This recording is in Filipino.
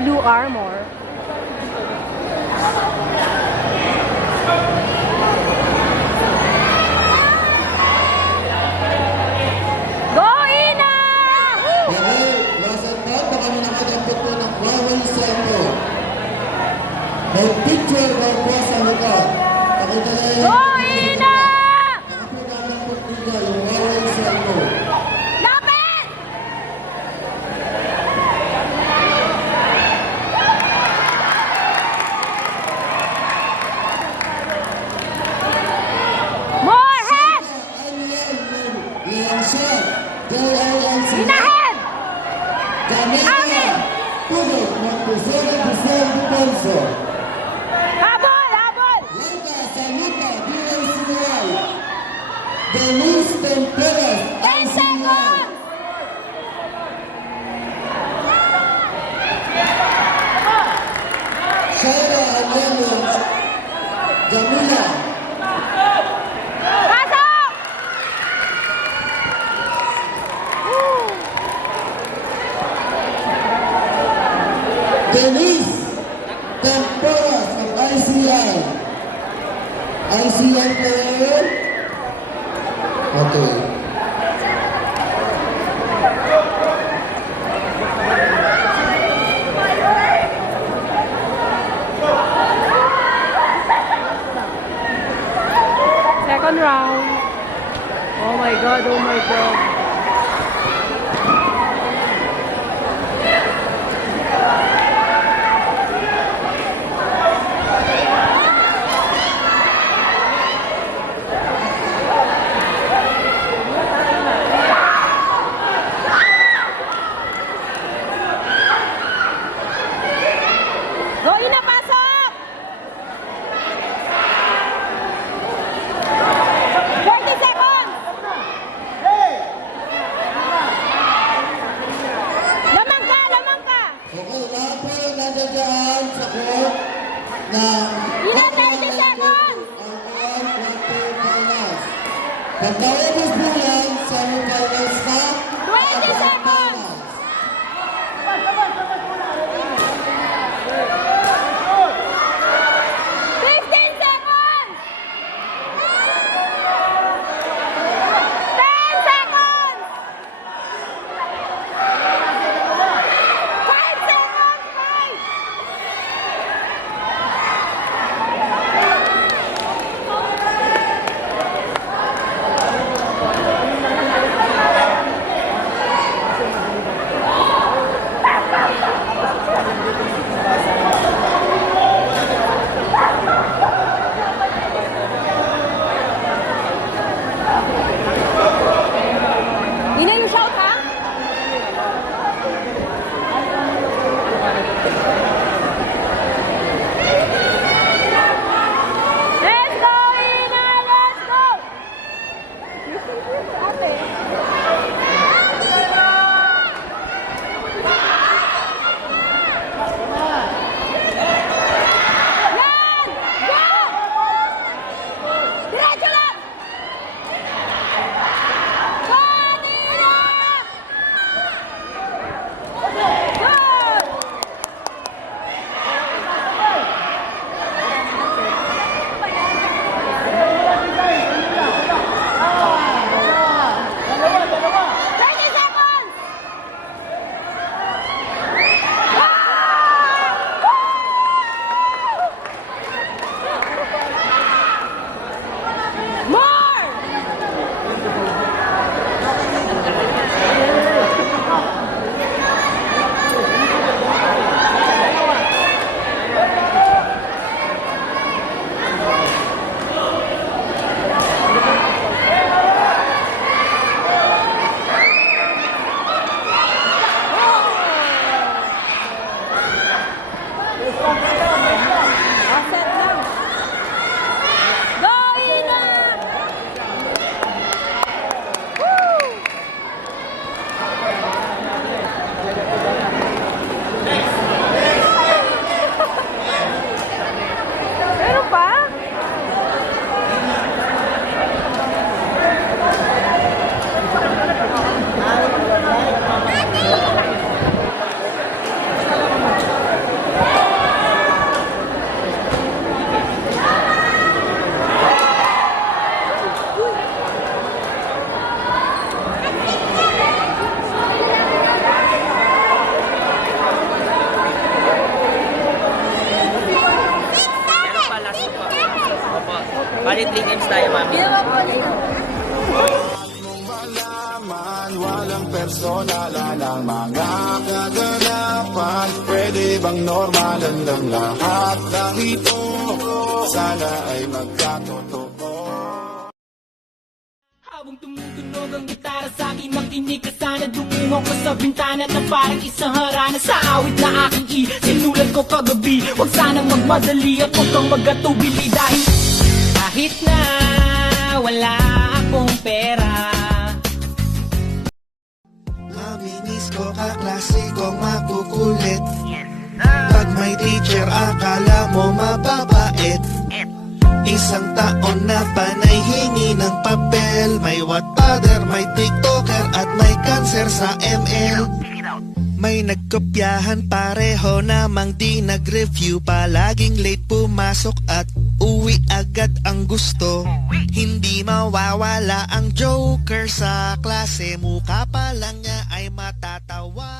blue armor. Go, Ina! Okay, last and part, baka may nakadampot po ng Huawei cellphone. May picture daw po sa likod. Pakita na yun. Go, Ina! Baka po nadampot nila yung Huawei cellphone. Lapit! More head! Liansyan, JLNC. Inahead! Kanina, Pugod, Magpusero, Pusero, Ponso. Habol! Habol! Rainah, Salita, DLCY. Denise Temperas, 10 seconds! Shaira Alelo, Jamila. Pasok! Denise Temperas ng ICI. ICI player. Okay. Second round. Oh my god, oh my god. Go, Ina, pasok! 40 seconds! Bali 3 games tayo, mami. Malaman, walang personalan ang mga kaganapan. Pwede bang normalan lang lahat ng ito? Sana ay magkatotoo. Habang tumutunog ang gitara sa akin, makinig ka sana. Dumungo ko sa bintana na parang isang harana. Sa awit na aking sinulat ko kagabi. Huwag sanang magmadali at huwag kang magatubili. Dahil kahit na wala akong pera, Maminis ko kaklase kong makukulit. Pag may teacher akala mo mababait. Isang taon na panay hingi ng papel. May Wattpadder, may TikToker at may cancer sa ML. May nagkopyahan pareho namang di nag-review. Palaging late pumasok at uwi agad ang gusto. Hindi mawawala ang joker sa klase. Mukha pa lang niya ay matatawa.